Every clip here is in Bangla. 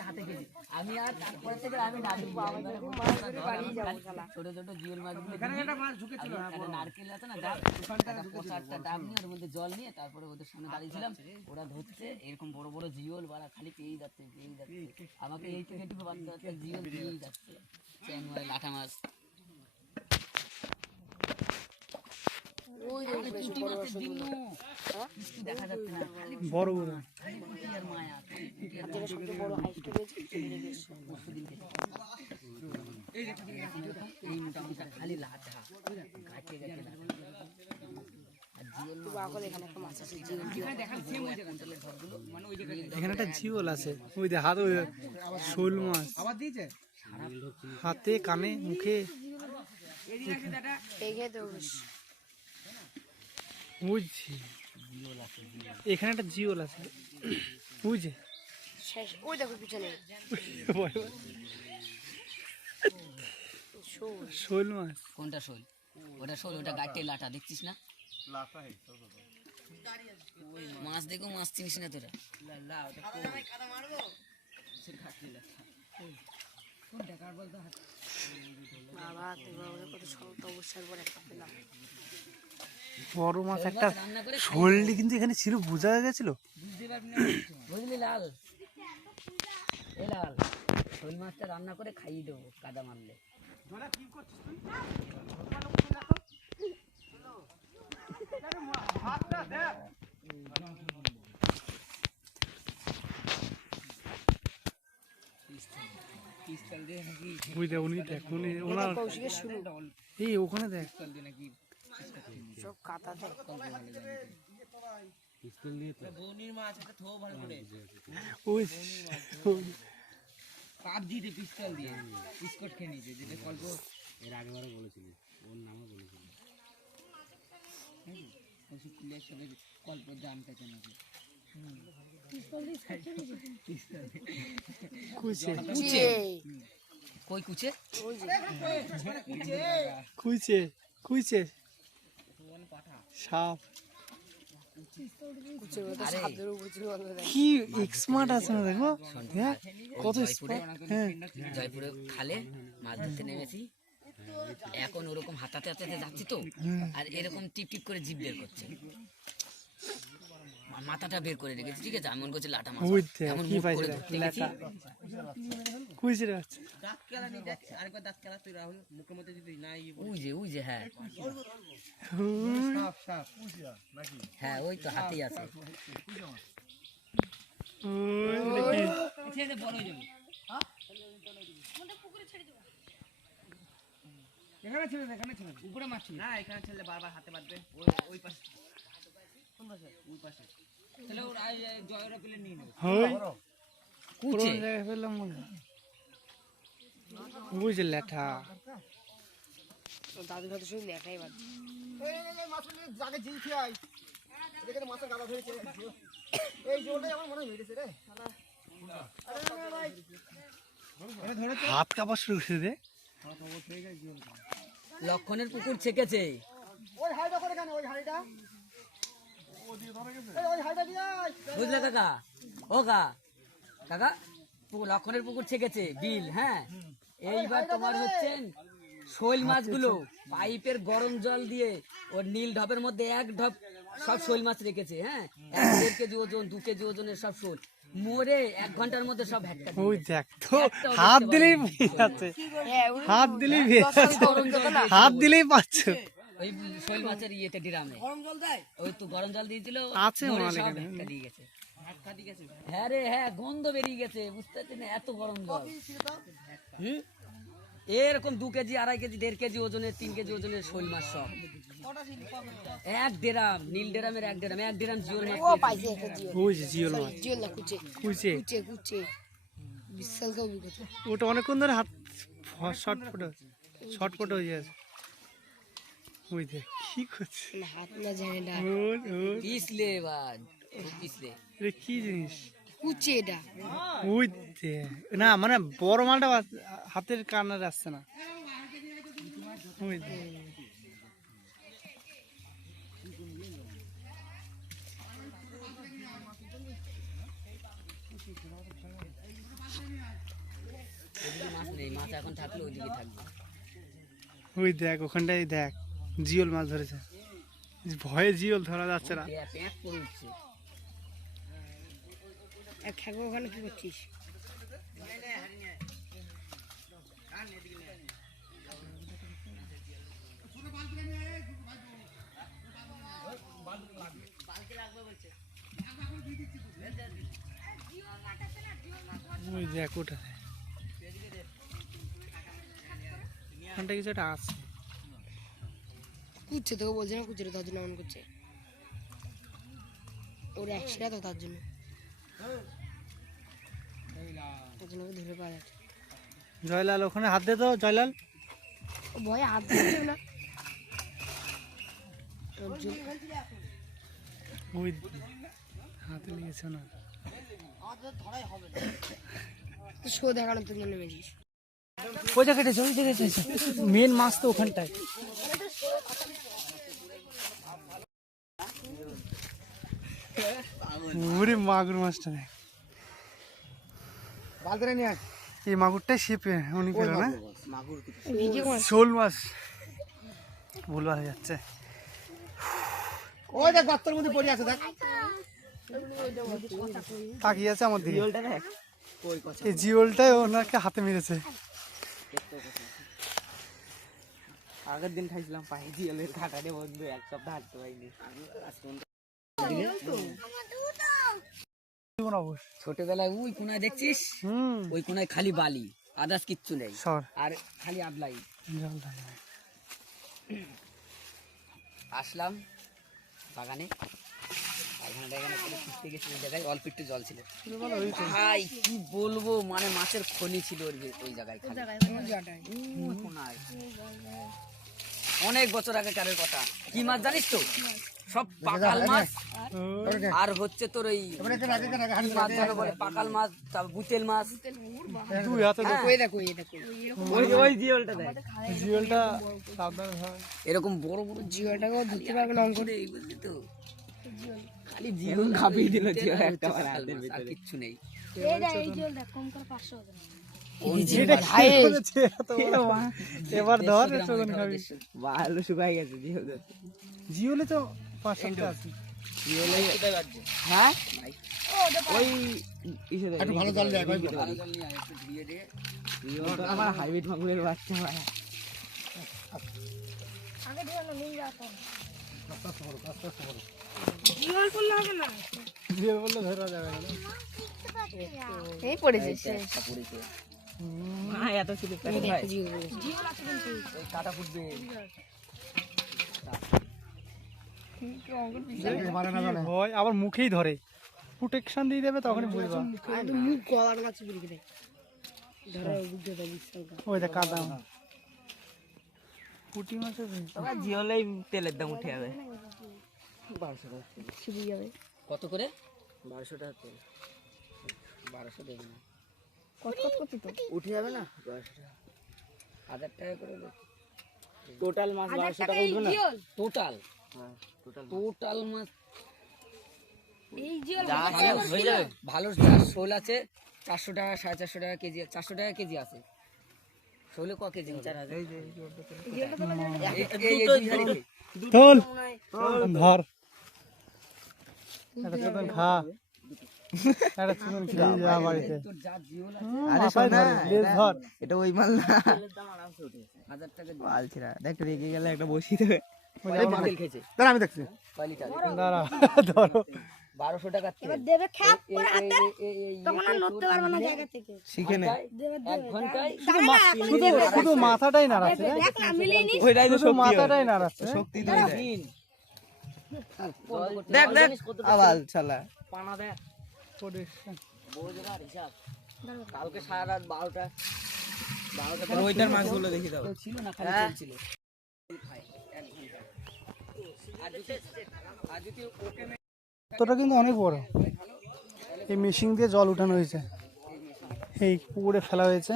একটা হাতে গেছি আমি, আর তারপর থেকে আমি ছোট ছোট জিওল মাছগুলো নারকেল আছে না ডাব, একটা ডাব নিয়ে ওর মধ্যে জল নিয়ে তারপরে ওদের সামনে দাঁড়িয়েছিলাম, ওরা ধরছে এরকম বড় বড় জিওল, বাড়া খালি পেয়েই যাচ্ছে পেয়েই যাচ্ছে, আমাকে এই থেকে একটু বাচ্চা বাচ্চা জিওল পেয়েই যাচ্ছে, চ্যাং মাছ লাঠা মাছ। দেখা যাচ্ছে না বড় বড় মায়া এই মোটামুটি খালি লাঠা গাছে গাছে এখানে একটা জিওল আছে, ওই যে হাত শোল মাছ হাতে কানে মুখে বুঝছি। এখানে একটা জিওল আছে বুঝছে, ওই দেখো পিছনে শোল মাছ। কোনটা শোল? ওটা শোল, ওটা গাটে লাঠা দেখছিস না? মাছ দেখো, মাছ চিনিস না তোরা? বড় মাছ একটা শোলটি কিন্তু এখানে ছিল, বোঝা গেছিল। বুঝলি লাল, এ লাল, শোল মাছটা রান্না করে খাইয়ে দেবো কাদা মারলে। এই ওখানে দেখ পিস্তল দিয়ে বিস্কুট খেয়ে নিয়েছে, যেটা গল্প এর আগেবারে বলেছিলি, ওর নামও বলেছিলি গল্প জানতে নাকি কই কুচে কুইছে কুইছে সাপ কি এক্সমার্ট আছে না, দেখো কত স্মার্ট। হ্যাঁ, জয়পুরে খালে মাছ ধরতে নেমেছি, এখন ওরকম হাতাতে হাতাতে যাচ্ছি তো, আর এরকম টিপ টিপ করে জিভ বের করছে, মাথাটা বের করে রেখেছি, ঠিক আছে, এমন করছে লাটা মাছ, এমন মুখ করে ধরতে গেছি, কুইছে আছে ওই যে হ্যাঁ হ্যাঁ ওই তো হাতেই আছে। এখানে ছিল উপরে মাছ না, এখানে ছেলে বারবার হাতে বাঁধবে, ওই পাশে কোন পাশে? ওই পাশে তাহলে ওর জয়রা পেলে নিয়ে নেবে। কুচে ফেললাম বুঝে লেঠা দাদু দাদু শুধু লেখাই বাদ জাগে জিল খাই এখানে মাছের গাদা ধরেছে, এই জলটাই আমার মনে হয়েছে রে, হাত কাঁপা শুরু করে দে। লক্ষণের পুকুর ছেকেছে, ওই হাইটা করে কেন, ওই হাইটা ওই হাইটা দিয়ে বুঝলে কাকা? ও কাকা লক্ষণের পুকুর ছেকেছে বিল, হ্যাঁ, এইবার তোমার হচ্ছে শোল মাছগুলো পাইপের গরম জল দিয়ে ওর নীল ঢপের মধ্যে এক ঢপ সব শোল মাছ রেখেছে, হ্যাঁ, 1.5 কেজি ওজন 2 কেজি ওজনের সব শোল মরে 1 ঘন্টার মধ্যে সব ভেটকা। ওই দেখ তো, হাত দিলেই যাচ্ছে, হাত দিলেই হাত দিলেই পাচ্ছ। ওই শোল মাছের ইয়েতে ডিরামে গরম জল দেয়, ওই তো গরম জল দিয়েছিল, আছে সব ভেটকা দিয়ে গেছে। হ্যাঁ রে হ্যাঁ, গন্ধ বেরিয়ে গেছে, বুঝতে পারছি না, এত গরম জল। এরকম 2 কেজি 2.5 কেজি 1.5 কেজি ওজনের 3 কেজি ওজনের শোল মাছ সব এক ডেরাম, নীল ডেরামের এক ডেরাম জিওল মাছ। ও পাইছে একটা জিওল, ওই যে জিওল মাছ, জিওল না কুচে কুইছে কুচে কুচে বিশাল কাউ বিকতে। ওটা অনেকক্ষণ ধরে হাত শর্টফট হয়ে যাচ্ছে। ওই দেখ কি করছে, হাত না জানে না পিছলে বাদ পিছলে, এটা কি জিনিস কুচে এটা, ওই দেখ না, মানে বড় মালটা হাতের কানারে আসছে না, ওই দেখ নেই, মাছ এখন থাকলে ওইদিকে থাকবে। ওই দেখ ওখানটাই দেখ জিওল মাছ ধরেছে, ভয়ে জিওল ধরা যাচ্ছে না। প্যাঁক পড়ে উঠছে। খেগো ওখানে কি করছিস? ওই দেখ ওটা ওখানটা কিছু একটা আছে। কুচ্ছে তোকে বলছে না, কুচ্ছে তার জন্য এমন করছে। ওর একশিরা তো তার জন্য ওকে ধরে পাওয়া যাচ্ছে। জয়লাল ওখানে হাত দে তো, জয়লাল। ও ভয়ে হাত দিচ্ছে না। ওই হাতে লেগেছে না। শো দেখানোর জন্য নেমেছিস। ওই জায়গাটা ওই জায়গাটা মেন মাছ তো ওখানটায়। ওরে মাগুর মাছটা দেখ, এই মাগুরটাই শিপে উনি পেল না, শোল মাছ ভুল হয়ে যাচ্ছে। ওই দেখ গর্তের মধ্যে পড়ে আছে, দেখ তাকিয়ে আছে আমার দিকে। এই জিওলটাই ওনাকে হাতে মেরেছে। আগের দিন খাইছিলাম পাই জিওলের কাটারে বন্ধু, এক সপ্তাহ হাঁটতে পাইনি। ছোটবেলায় ওই কোনায় দেখছিস, ওই কোনায় খালি বালি, আদার্স কিচ্ছু নেই, আর খালি আদলাই। আসলাম বাগানে, এখানে খুঁজতে গেছি, ওই জায়গায় অল্প একটু জল ছিল ভাই, কি বলবো, মানে মাছের খনি ছিল ওই জায়গায় খালি। ওই কোনায় অনেক বছর আগে কারের কথা। কি মাছ জানিস তো, সব পাকাল মাছ, আর হচ্ছে তোর ওই মাছ যেন বলে পাকাল মাছ, তারপর বুতেল মাছ। দুই হাতে ওই জিওলটা দেখ, জিওলটা সাবধানে ধর। এরকম বড় বড় জিওটাকেও ধরতে পারবে না অঙ্ক। বুঝলি তো, খালি জিওল খাপিয়ে দিল, জিওল একটা পাকাল মাছ, আর কিচ্ছু নেই। এবার ধর চোদন খাবি। ভালো শুকাই গেছে জিওল। জিওলে তো 5-7টা আছে। হ্যাঁ ওই একটু ভালো জল দেয়, ভালো জল নিয়ে আয়, একটু ধুয়ে দে। আমার হাইব্রিড মাগুরের বাচ্চা ভাই। জিওল বললে ধরা যাবে না। এই পড়েছে না এত কিছু ভাই, ওই কাটা ফুটবে। ভয় আবার মুখেই ধরে, প্রোটেকশন দিয়ে দেবে তখনই বুঝবা। মুখ গলার মাছ বিড়ি দেয় ধরো অভিজ্ঞতা বিশাল। ওই দেখ কাদা পুঁটি মাছের জিওলেই তেলের দাম উঠে যাবে। ছিড়ে যাবে। কত করে? 1200 টাকা তেল। 1200 দেবে না, কত কত তো উঠে যাবে না 1200 টাকা, 1000 টাকা করে টোটাল মাছ 1200 টাকা উঠবে না। টোটাল, হ্যাঁ টোটাল মাছ এই জিওল হয়ে যাবে। ভালো যার শোল আছে 400 টাকা, 450 টাকা কেজি, 400 টাকা কেজি আছে শোলে। ক কেজি হবে? তোল ধর, একটা চোদন খা, একটা চোদন খেয়ে যা বাড়িতে। তোর যা জিওল আরে মাথায় শোন না, ধরে, লেজ ধর। এটা ওই মাল না, তেলের দাম আরামসে উঠে 1000 টাকা আলছিরা দেখ রেগে গেলে একটা বসিয়ে দেবে। তেল খেয়েছে। আমি দেখছি, কয় লিটার? দাঁড়া ধরো 1200 টাকা তেল। দেবে খ্যাপ করে হাতে তখন আর নড়তে পারবে না জায়গা থেকে। শিখে নে, 1 ঘন্টায় শুধু শুধু মাথাটাই নাড়াচ্ছে, দেখ না মিলিয়ে নিস। ওইটাই তো শুধু শক্তি, মাথাটাই নাড়াচ্ছে। শক্তি দিয়ে দেয়। দিন দেখ দেখ আবাল শালা, পানা দেখ Protection। বোঝবার হিসাব। কালকে সারা রাত 12টা ওইটার মাছগুলো দেখি দাও। ছিল না, খালি তেল ছিল। খাই 1 ঘন্টা। আর যদি ওপেন তোটা কিন্তু অনেক বড়, এই মেশিন দিয়ে জল উঠানো হয়েছে, এই পুকুরে ফেলা হয়েছে।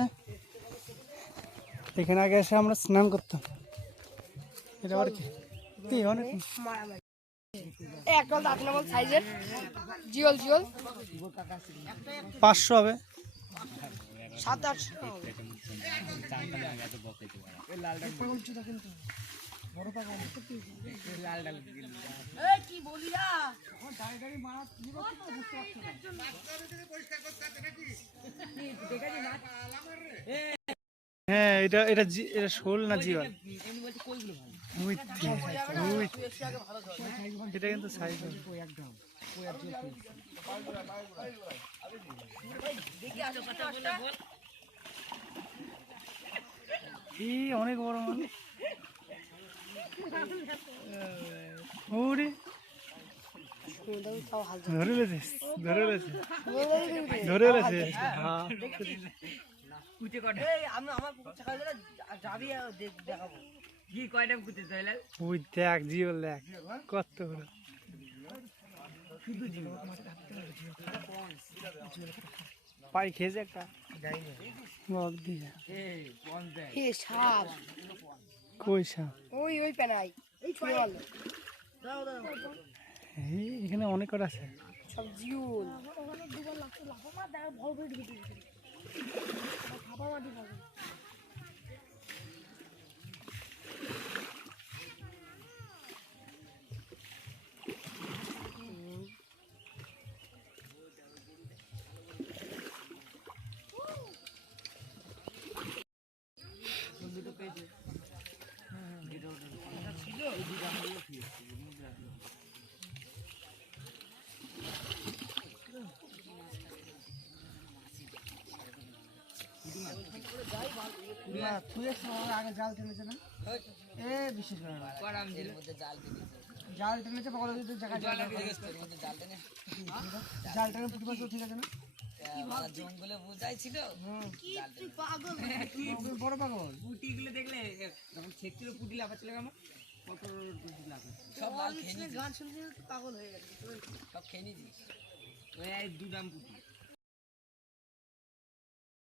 এখানে আগে এসে আমরা স্নান করতাম। এটা আবার কি অনেক একটা দাঁত নামল সাইজের জিওল জিওল 500 হবে। 700-800 এই লাল ডাল পাগল চুদা কিন্তু বড় পাগল এই লাল ডাল এই কি বলি না হ্যাঁ এটা এটা এটা শোল না জিওল এমনি বলছে কইগুলো ভালো উইথ উইথ তুই এসে আগে ভালো ধর এটা কিন্তু সাইজ কই একদম কই আর জল দেখি আসো কথা বলে বল এই অনেক বড় মাছ ওরে দাও তাও হাল ধরে লেছে ধরে লেছে হ্যাঁ কুচে কটা এই আমি আমার পুকুর ছাকা দিলে যাবি আর দেখাবো কি কয়টা কুচে জয়লাল ওই দেখ জিওল দেখ কত বড় পাই খেয়েছে একটা বল দিয়ে এই কোন দেয় এ সাপ কই সাপ ওই পেনাই এই ছুঁয়ে গেল দাও দাও এই এখানে অনেক কটা আছে সব জিউল না তুই আগে জাল টেনেছে না এ বিশেষ করে না করাম দিল জাল টেনেছে পাগল যদি জায়গা জাল জাল টেনে পুঁটি মাছ ঠিক আছে না জঙ্গলে বুঝাইছিল তুই বড় পাগল পুটিগুলো দেখলে যখন ছেকছিল পুটি লাফাচ্ছিল আমার কত পুটি লাফাচ্ছে সব লাল খেয়ে গান শুনতে পাগল হয়ে গেছে সব খেয়ে নিয়েছিস ওই দুদাম পুটি